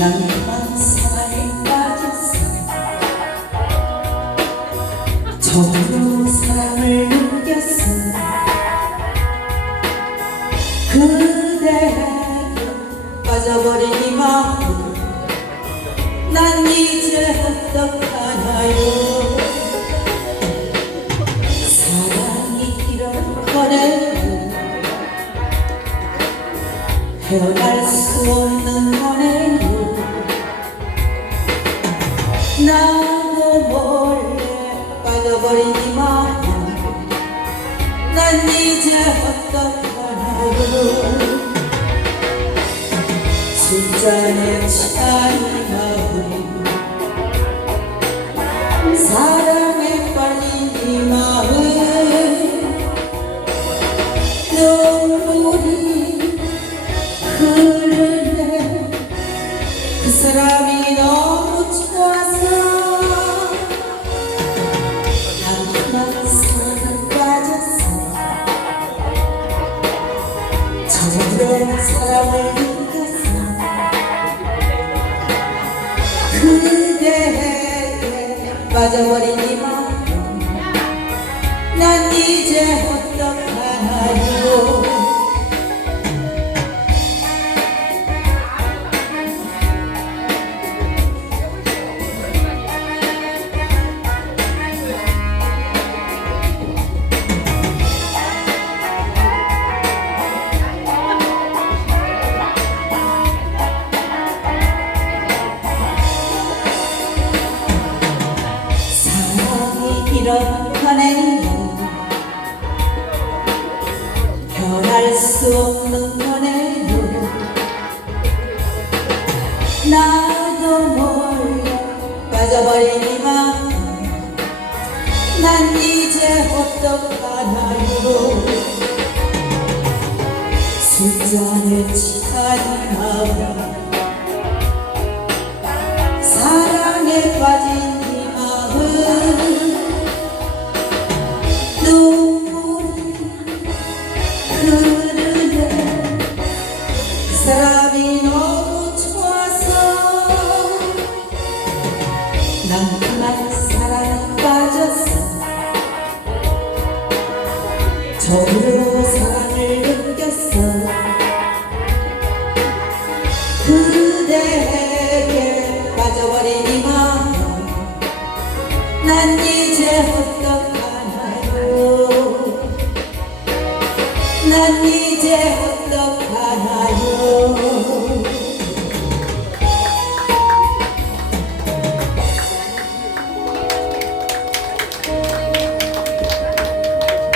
낭만 사랑에 빠졌어 처음으로 사랑을 느꼈어 그대에게 빠져버린 이 마음 난 이제 어떡하나요 사랑이 이런 거네요 헤어날 수 없는 거네요 나도 몰래 빠져버린 이 마음 난 이제 어떡하나요 술잔에 취한 마음 사랑을 그대에게 빠져버린 이 마음. 난 이제 어떡하나요 변할 수 없는 거네요 나도 몰래 빠져버린 이 마음 난 이제 어떡하나요? 술잔에 취한 마음 처음으로 사랑을 느꼈어. 그대에게 빠져버린 이 마음. 난 이제 어떡하나요? 난 이제 어떡하나요